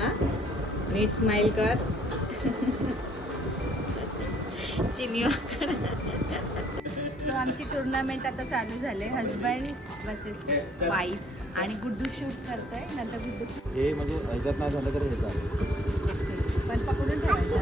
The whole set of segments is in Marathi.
हां नीट स्माइल कर. तो आमची टुर्नामेंट आता चालू झाले. हजबंड वर्सेस वाईफ आणि गुड्डू शूट करतोय. नंतर गुड्डू हे म्हणजे ह्याच्यात नाही झालं तर हे चालेल. पण पकडून ठेवायचं.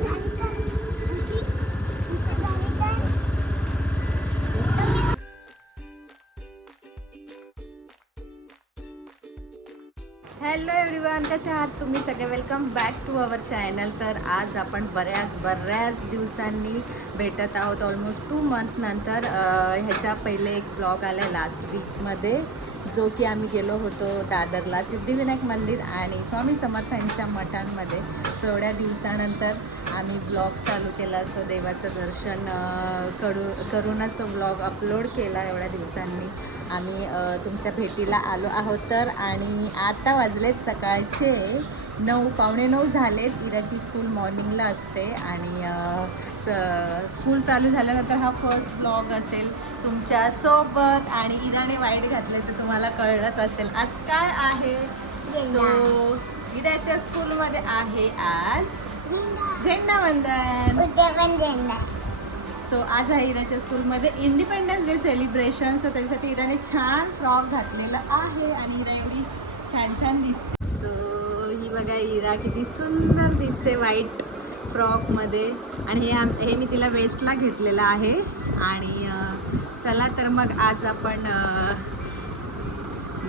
हॅलो एव्हरीवन, कसे आहात तुम्ही सगळे. Welcome back to our channel. तर आज आपण बऱ्याच दिवसांनी भेटत आहोत. ऑलमोस्ट 2 मंथ नंतर. ह्याच्या पहिले एक ब्लॉग आला आहे लास्ट वीकमध्ये, जो की आम्ही गेलो होतो दादरला सिद्धिविनायक मंदिर आणि स्वामी समर्थांच्या मठांमध्ये. सो एवढ्या दिवसानंतर आम्ही ब्लॉग चालू केला. सो देवाचं दर्शन करूनच ब्लॉग अपलोड केला. एवढ्या दिवसांनी आम्ही तुमच्या भेटीला आलो आहोत. तर आणि आता वाजलेत सकाळचे 9, पावणे 9 झालेत. इराची स्कूल मॉर्निंगला असते आणि स्कूल चालू झाल्यानंतर हा फर्स्ट ब्लॉग असेल तुमच्यासोबत. आणि इराने वाईट घातले तर तुम्हाला कळलंच असेल आज काय आहे. सो इराच्या स्कूलमध्ये आहे आज झेंडावंदन. उद्या पण झेंडा. सो आज आहे इराच्या स्कूलमध्ये इंडिपेंडन्स डे सेलिब्रेशन. सो त्यासाठी इराने छान फ्रॉक घातलेला आहे आणि इरा एवढी छान दिसते. सो ही बघा इरा किती सुंदर दिसते व्हाईट फ्रॉकमध्ये. आणि हे मी तिला वेस्टला घेतलेलं आहे. आणि चला तर मग आज आपण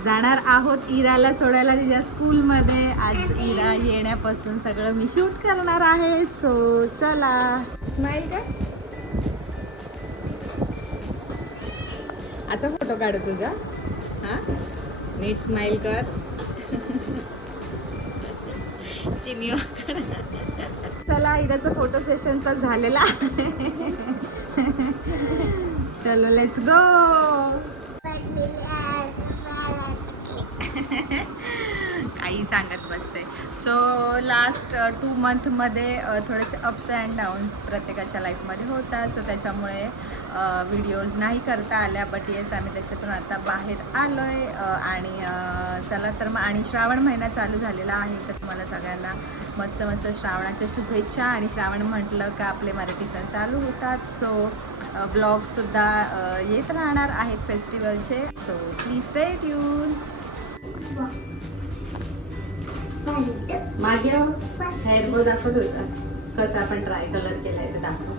जाणार आहोत इराला सोडायला तिच्या स्कूलमध्ये. आज इरा येण्यापासून सगळं मी शूट करणार आहे. सो चला. स्माईल का आता फोटो काढू तुझा. हां नीट स्माइल कर. चला इराचा फोटो सेशन तर झालेला आहे. चलो लेट्स गो. काही सांगत बसते. सो लास्ट 2 मंथमध्ये थोडेसे अप्स अँड डाऊन्स प्रत्येकाच्या लाईफमध्ये होतात. सो त्याच्यामुळे व्हिडिओज नाही करता आल्या. बट येस आम्ही त्याच्यातून आता बाहेर आलो आहे. आणि चला तर मग. आणि श्रावण महिना चालू झालेला आहे. तर तुम्हाला सगळ्यांना मस्त श्रावणाच्या शुभेच्छा. आणि श्रावण म्हटलं का आपले मराठी सण चालू होतात. सो ब्लॉगसुद्धा येत राहणार आहेत फेस्टिवलचे. So please stay tune. मागे हेअर बो दाखवत होता कसं आपण ट्राय कलर केलाय ते दाखव.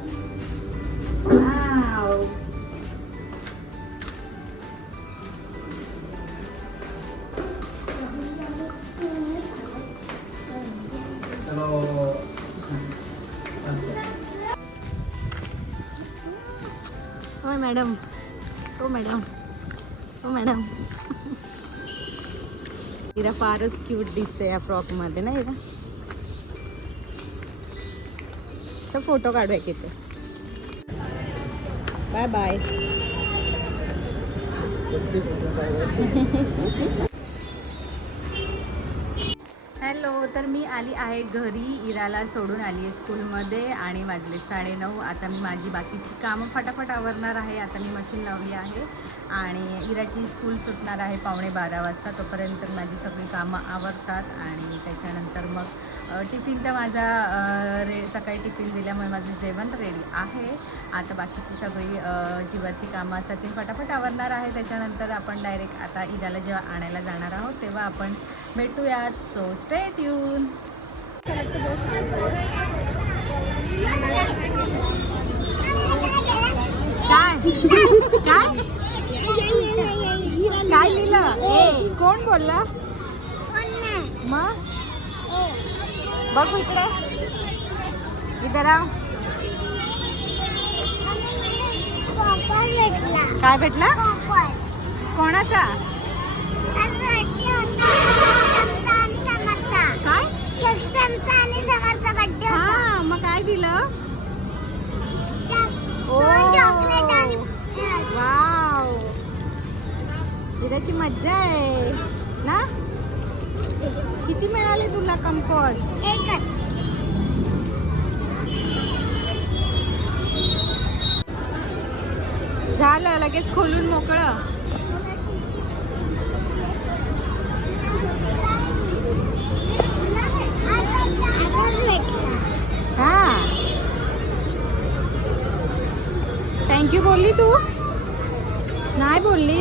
हो मॅडम, हो मॅडम, हो मॅडम. इरा फारच क्यूट दिसते या फ्रॉकमध्ये ना इरा. तर फोटो काढूया किती. Bye bye. हॅलो. तर मी आली आहे घरी. इराला सोडून आली आहे स्कूलमध्ये आणि वाजले 9:30. आता मी माझी बाकीची कामं फटाफट आवरणार आहे. आता मी मशीन लावली आहे आणि इराची स्कूल सुटणार आहे 11:15 वाजता. तोपर्यंत माझी सगळी कामं आवरतात. आणि त्याच्यानंतर मग टिफिन तर माझा सकाळी टिफिन दिल्यामुळे माझं जेवण रेडी आहे. आता बाकीची सगळी जीवाची कामं असतात ती फटाफट आवरणार आहे. त्याच्यानंतर आपण डायरेक्ट आता इराला जेव्हा आणायला जाणार आहोत तेव्हा आपण भेटूयात. So stay tune. काय लिहिलं? कोण बोलला मग? बघ इकडे. इधर आ. काय भेटला? कोणाचा? हा मग काय दिलं? वाव, इराची मज्जा आहे ना. किती मिळाले तुला कंपोस्ट? झालं लगेच खोलून मोकळं. थँक्यू बोलली तू नाही बोलली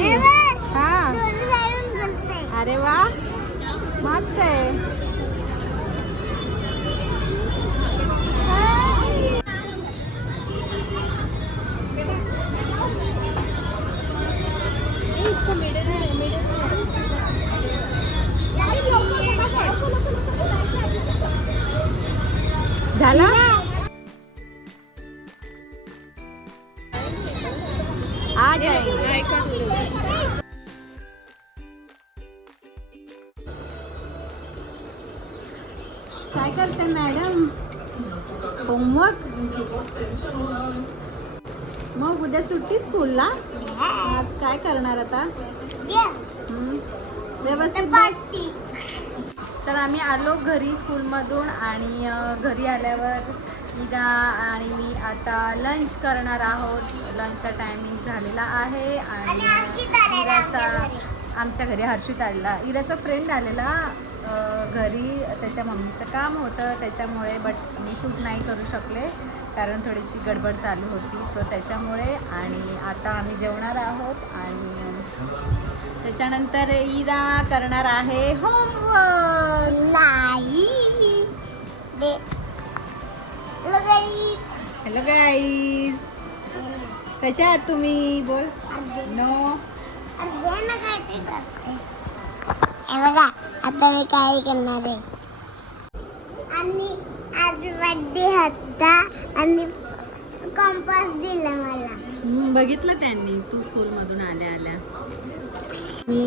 हा अरे वा मस्त आहे झाला आ जाएंगे काय करते मॅडम होमवर्क मग उद्या सुट्टी स्कूलला आज काय करणार आता व्यवस्थित बस. तर आम्ही आलो घरी स्कूलमधून आणि घरी आल्यावर इदा आणि मी आता लंच करणार आहोत. लंचचा टायमिंग झालेला आहे आणि इराचा आमच्या घरी हर्षित आलेला इराचा फ्रेंड आलेला घरी त्याच्या मम्मीचं काम होतं त्याच्यामुळे बट मी शूट नाही करू शकले कारण थोडीशी गडबड चालू होती सो त्याच्यामुळे. आणि आता आम्ही जेवणार आहोत आणि त्याच्यानंतर इरा करणार आहे होमवर्क. हॅलो गाईज कशा आहात तुम्ही बोल नो बघा आता मी काय करणार आहे आणि आज बर्थडे होता आणि कंपास दिला मला बघितलं त्यांनी तू स्कूलमधून आल्या आल्या. मी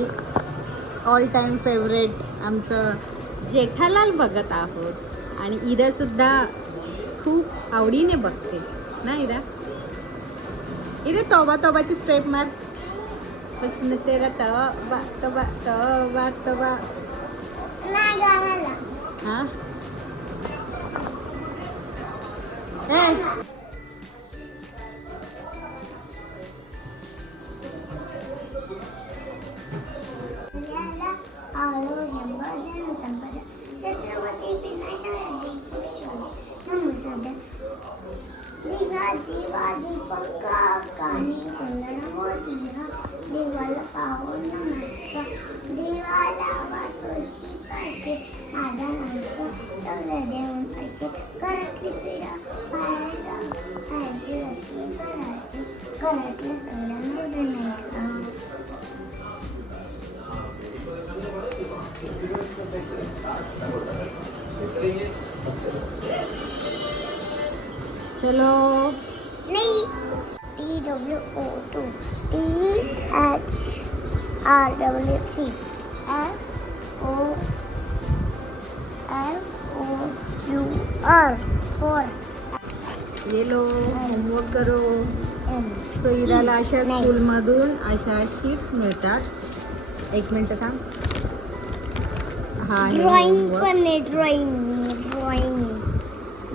ऑल टाईम फेवरेट आमचं जेठालाल बघत आहोत आणि इरा सुद्धा खूप आवडीने बघते ना इरा. इरा तोबा तोबाची स्टेप मार तेरा तवा तवा तवा तवा नाही गावाला हा दिवा दीपका कानी चंदन मोतिया देवाला पाहून नमस्कार देवाला वातोशी पाशे माझा नमस्कार सगळं देऊन असे घरातली पिढा पायाला पायाची लक्ष्मी करायची घरातल्या सगळ्यांना नमस्कार. चलो नहीं TWO2 THRW3 FOLOUR 4 ये लो होमवर्क करो. सो इराला अशा स्कूलमधून अशा शीट्स मिळतात. एक मिनिट थांब. हा आहे ड्राइंग homework. करने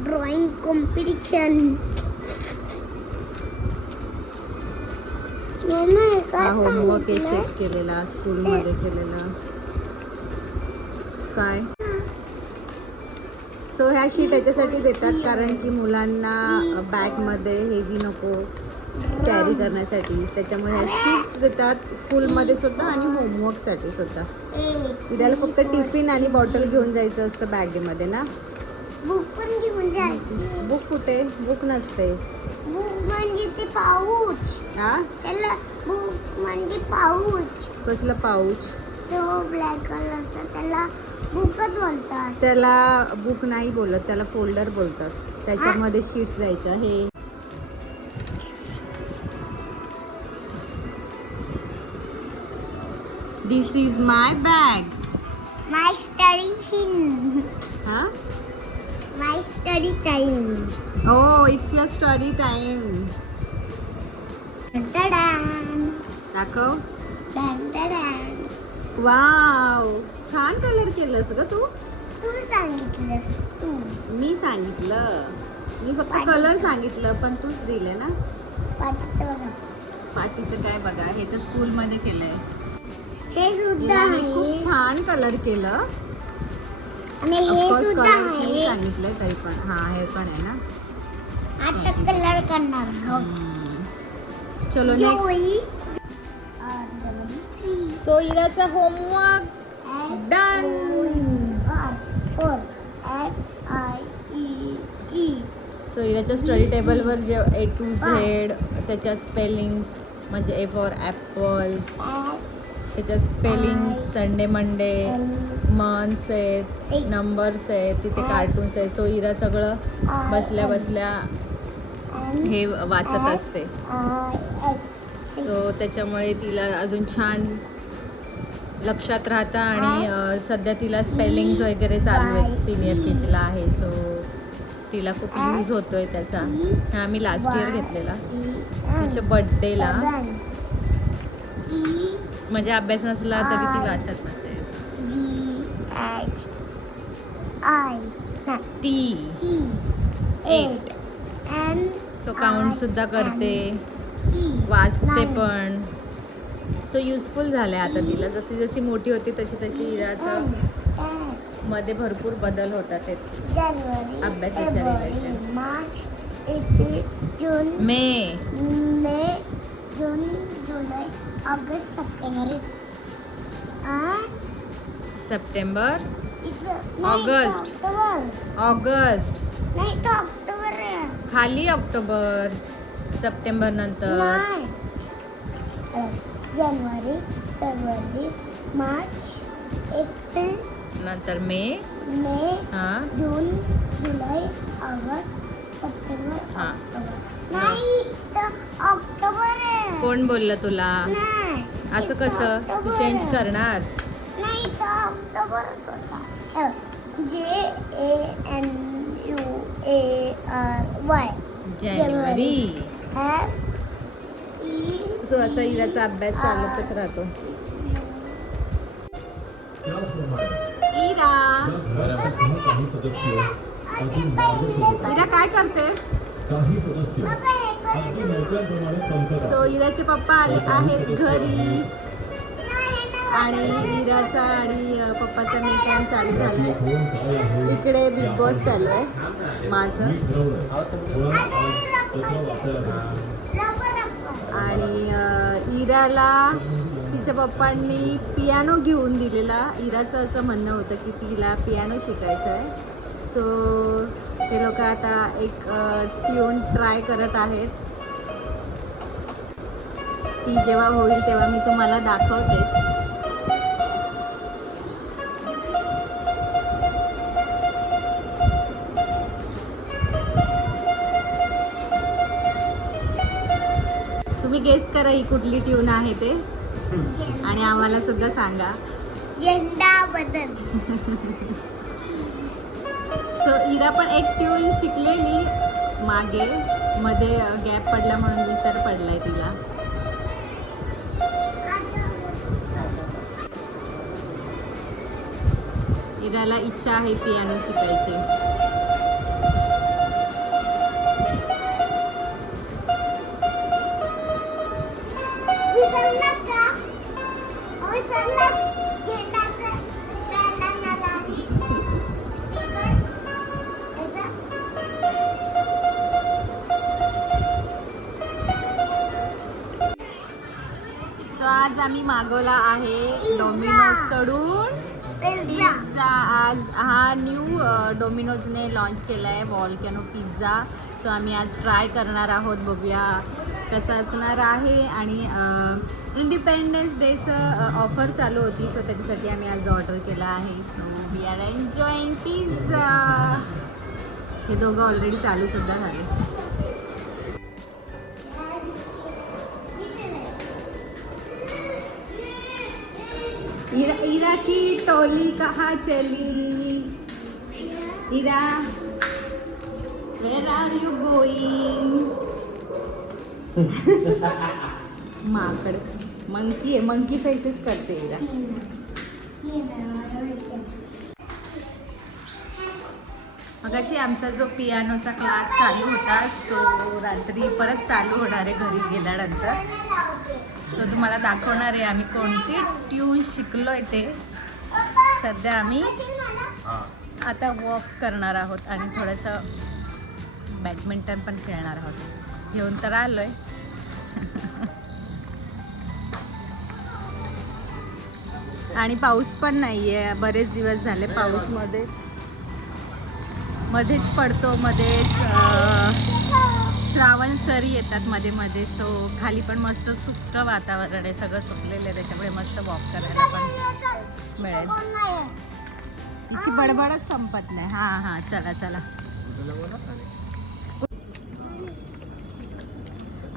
ड्राइंग कंपटीशन. हा होमवर्क आहे चेक केलेला स्कूलमध्ये केलेला काय. सो ह्या शीट याच्यासाठी देतात कारण की मुलांना बॅगमध्ये हेवी नको कॅरी करण्यासाठी त्याच्यामुळे ह्या शीट्स देतात स्कूलमध्ये सुद्धा आणि होमवर्कसाठी सुद्धा. इराला फक्त टिफिन आणि बॉटल घेऊन जायचं असतं बॅगेमध्ये ना. बुक पण घेऊन जायची. बुक कुठे बुक नसते. बुक म्हणजे ते पाऊच हा त्याला बुक म्हणजे पाऊच. कसलं पाऊच. तो ब्लॅक कलरचा त्याला बुकच बोलतात. त्याला बुक नाही बोलत त्याला फोल्डर बोलतात. त्याच्यामध्ये शीट्स द्यायच्या. हे this is my bag. My study हा my study time. Oh it's your study time. दाखव. वाव छान कलर केलंस ग तू. तू सांगितलंस तू. मी सांगितलं. मी फक्त कलर सांगितलं पण तूच दिले ना. पाठीचं बघा. पाठीचं काय बघा हे तर स्कूल मध्ये केलंय. हे सुद्धा तिला खूप आहे छान कलर केलं. आणि हे ऑफकोर्स सुद्धा कलर नाही आहे. सांगितलंय तरी पण हा हे पण आहे ना. आता कलर करणार आहोत. चलो नेक्स्ट. सो इराचा होमवर्क डन. सो इराच्या स्टडी टेबलवर जे A to Z त्याच्या स्पेलिंग्स म्हणजे A फॉर ॲपल, त्याच्या स्पेलिंग्स संडे मंडे, मंथ्स आहेत, नंबर्स आहेत, तिथे कार्टून्स आहेत. सो इरा सगळं बसल्या बसल्या हे वाचत असते. सो त्याच्यामुळे तिला अजून छान लक्षात राहतं आणि सध्या तिला स्पेलिंग्स वगैरे चालू आहेत, सिनियर केजीला आहे. सो तिला खूप यूज होतोय त्याचा. हा आम्ही लास्ट इयर घेतलेला तिच्या बर्थडेला. म्हणजे अभ्यास नसला तरी ती वाचत नसते. टी 8. सो काउंट सुद्धा करते, वाचते पण. सो युजफुल झालं आहे आता तिला. जशी जशी मोठी होती तशी तशी इराचा मध्ये भरपूर बदल होतात अभ्यासाच्या रिलेटेड. मे, जून, जुलै, ऑगस्ट, सप्टेंबर, ऑगस्ट. ऑगस्ट नाही तो ऑक्टोबर आहे. खाली ऑक्टोबर, सप्टेंबर नंतर जानेवारी, फेब्रुवारी, मार्च, एप्रिल, नंतर मे. हा जून, जुलै, ऑगस्ट, सप्टेंबर, हा. ऑक्टोबर. नाही तर ऑक्टोबर आहे. कोण बोललं तुला? नाही असं कसं तू चेंज करणार? नाही तर ऑक्टोबरच होता. JANUARY जानेवारी. FE. सो असा इराचा अभ्यास चालतच राहतो. इरा इरा काय करते? सो इराचे पप्पा आले आहेत घरी आणि इराचा आणि पप्पाचा मी टाइम चालू झालाय. इकडे बिग बॉस चालू आहे माझं. आणि इराला तिच्या पप्पांनी पियानो घेऊन दिलेला. इराचं असं म्हणणं होतं की तिला पियानो शिकायचं आहे. सो ते लोक आता एक ट्यून ट्राय करत आहेत. ती जेव्हा होईल तेव्हा मी तुम्हाला दाखवते. तुम्ही गेस करा ही कुठली ट्यून आहे ते आणि आम्हाला सुद्धा सांगा. झेंडा बदल. सो इरा पण एक ट्यून शिकलेली मागे, मध्ये गॅप पडला म्हणून विसर पडलाय तिला. इराला इच्छा आहे पियानो शिकायची. सो आज आम्ही मागवला आहे डॉमिनोज कडून पिझ्झा. आज हा न्यू डॉमिनोजने लॉन्च केला आहे वॉल्कॅनो पिझ्झा. सो आम्ही आज ट्राय करणार आहोत, बघूया कसं असणार आहे. आणि इंडिपेंडन्स डेचं ऑफर चालू होती, सो त्याच्यासाठी आम्ही आज ऑर्डर केला आहे. So we are enjoying pizza. हे दोघं ऑलरेडी चालू सुद्धा झाले. इरा की टोली कहाँ चली? इरा, where are you going? माकड, मंकी आहे, मंकी फेसेस करते इरा. मगाशी आमचा जो पियानोचा क्लास चालू होता, सो रात्री परत चालू होणार आहे घरी गेल्यानंतर. सो तुम्हाला दाखवणार आहे आम्ही कोणती ट्यून शिकलोय ते. सध्या आम्ही आता वॉक करणार आहोत आणि थोडंसं बॅडमिंटन पण खेळणार आहोत. घेऊन तर आलोय, आणि पाऊस पण नाहीये, बरेच दिवस झाले पाऊस मध्येच पडतो, मध्येच श्रावण सरी येतात मध्ये मध्ये. सो खाली पण मस्त सुकं वातावरण आहे, सगळं सुकलेलं आहे, त्याच्यामुळे मस्त वॉक करायला पण मिळेल. तिची बडबडच संपत नाही. हां हां, चला चला.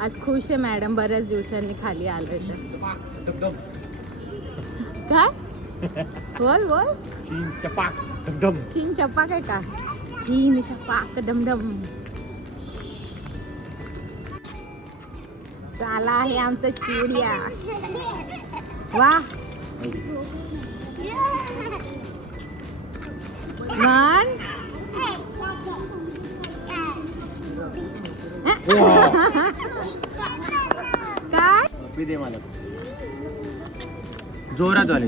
आज खुश आहे मॅडम, बऱ्याच दिवसांनी खाली आलोय तर. काय बोल बोल. चीन चपाक आहे का? चीन चपाक डमडम. चाला आहे आमचं स्टुडिओ. वा वन. काय दे मला जोरात वाले.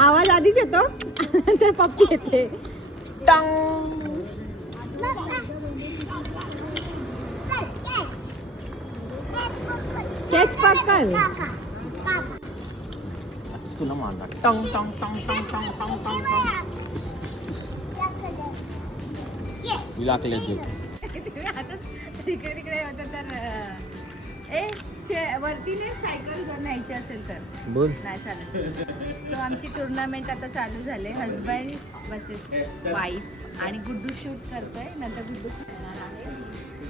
आवाज आधीच येतो तर पप्पी येते. कॅच पकड. तुला मारला. टंग टंग टंग टंग टंग टंग टंग टंग. इलाकले तिकडे तिकडे होतं तर वरतीने सायकल जर न्यायची असेल तर बोल. नाही चालत. सो आमची टुर्नामेंट आता चालू झाले. हजबंड वर्सेस वाईफ आणि गुड्डू शूट करतोय. नंतर गुड्डू येणार आहे.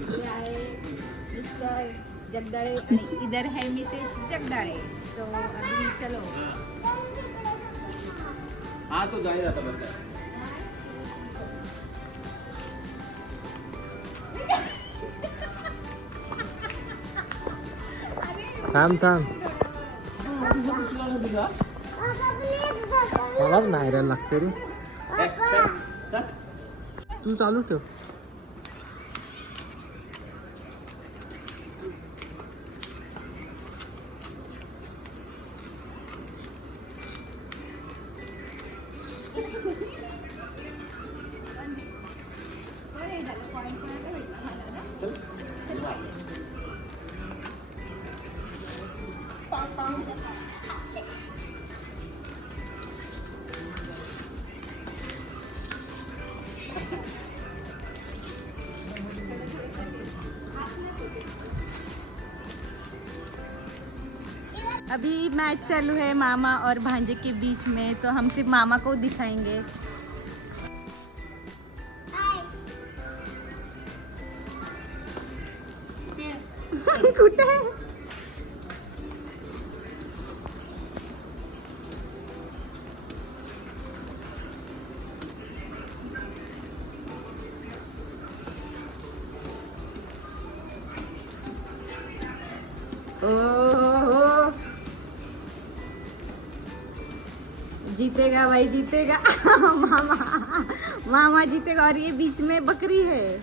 इथे आहे मिस्टर जगदाळे आणि इधर है मिसेस जगदाळे. सो अभी चलो. हा तो जाईल आता बस. थांब थांब. मलाच नाही रे लागते रे. तू चालू ठेव. अभी मैच चालू है मामा और भांजे के बीच में, तो हम सिर्फ मामा को दिखाएंगे. कुठे जीतेगा भाई जीतेगा. मामा जीतेगा. और ये बीच में बकरी है.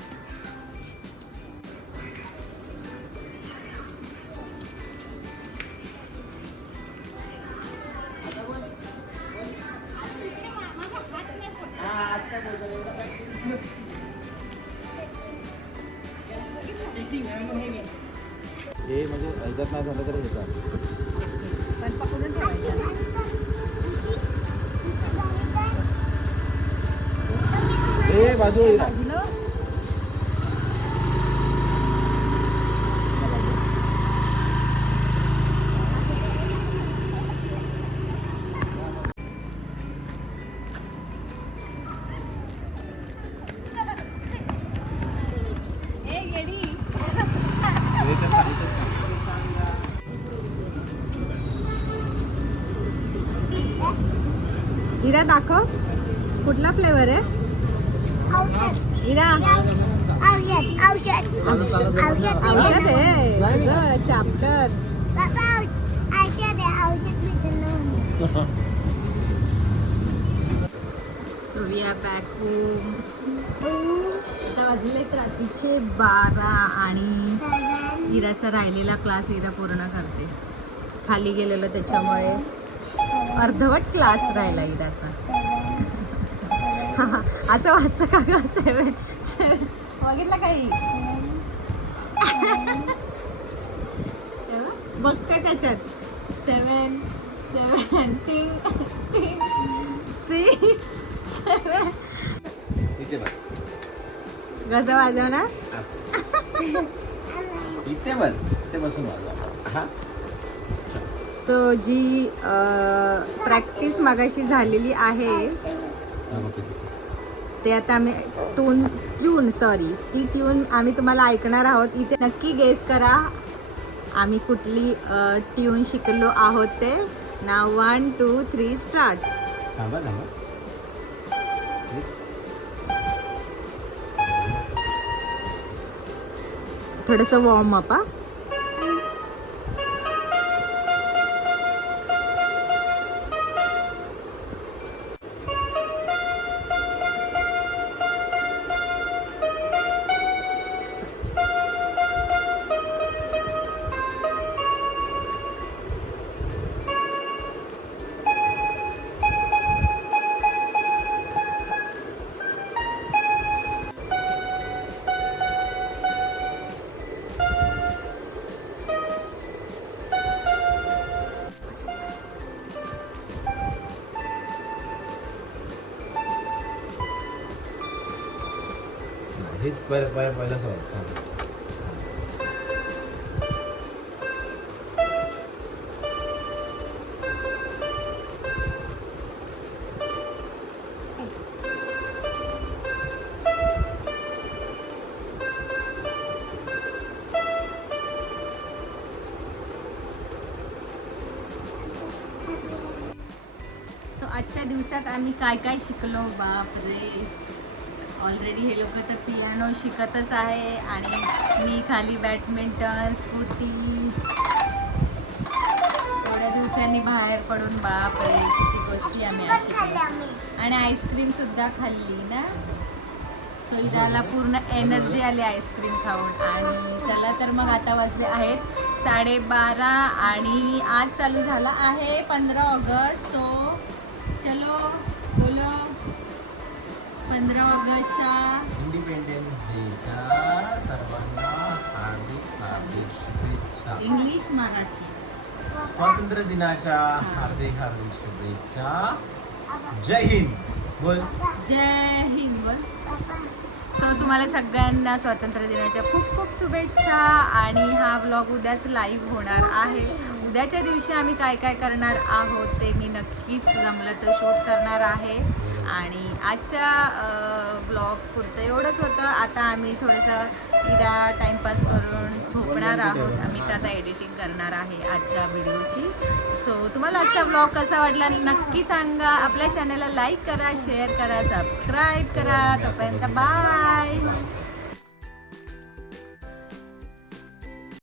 हे म्हणजे ऐकत नाही झालं तरी हे चालेल. पण पकडून ठेवायचं. ए बाजू बाजूला. हिरा दाखव, कुठला फ्लेवर आहे हिरा? औषध आहे chapter. So we are back home. आता वाजलेत रात्रीचे 12 आणि हिराचा राहिलेला क्लास हिरा पूर्ण करते. खाली गेलेलं त्याच्यामुळे अर्धवट क्लास राहिला हिराचा. असं वाचतं का ग? 7 बघितलं काही तेव्हा बघते त्याच्यात 7 टिंग टिंग 6 7 इथे बस कसं वाजवणार? इथे बस, इथे बसून वाजवा. हा सो जी प्रॅक्टिस मागाशी झालेली आहे हा, बघ इथे. ते आता आम्ही ती ट्यून आम्ही तुम्हाला ऐकणार आहोत. इथे नक्की गेस करा आम्ही कुठली ट्यून शिकलो आहोत ते. नाव 1 2 3 स्टार्ट. थांबा थांबा. थोडंसं वॉर्म अप. हेच पहिला सवाल. सो आजच्या दिवसात आम्ही काय काय शिकलो बापरे. ऑलरेडी हे लोक तर पियानो शिकतच आहे आणि मी खाली बॅडमिंटन स्कूटी. थोड्या दिवसांनी बाहेर पडून बापरे किती गोष्टी आम्ही आज शिकलो. आणि आईस्क्रीम सुद्धा खाल्ली ना. सो इदाला पूर्ण एनर्जी आली आईस्क्रीम खाऊन. आणि चला तर मग आता वाजले आहेत 12:30 आणि आज चालू झाला आहे 15 ऑगस्ट. सो चलो बोलो 15 ऑगस्टच्या इंडिपेंडन्स डेच्या सर्वांना हार्दिक हार्दिक शुभेच्छा. इंग्लिश मराठी. स्वातंत्र्य दिनाच्या हार्दिक हार्दिक शुभेच्छा. जय हिंद बोल. जय हिंद बोल. सो तुम्हाला सगळ्यांना स्वातंत्र्य दिनाच्या खूप खूप शुभेच्छा. आणि हा व्लॉग उद्याच लाईव्ह होणार आहे. उद्याच्या दिवशी आम्ही काय काय करणार आहोत ते मी नक्कीच जमलं तर शूट करणार आहे. आणि आजच्या ब्लॉग पुरतं एवढंच होतं. आता आम्ही थोडंसं इरा टाईमपास करून झोपणार आहोत. आम्ही तर आता एडिटिंग करणार आहे आजच्या व्हिडिओची. सो तुम्हाला आजचा ब्लॉग कसा वाटला नक्की सांगा. आपल्या चॅनलला लाईक करा, शेअर करा, सबस्क्राईब करा. तोपर्यंत बाय.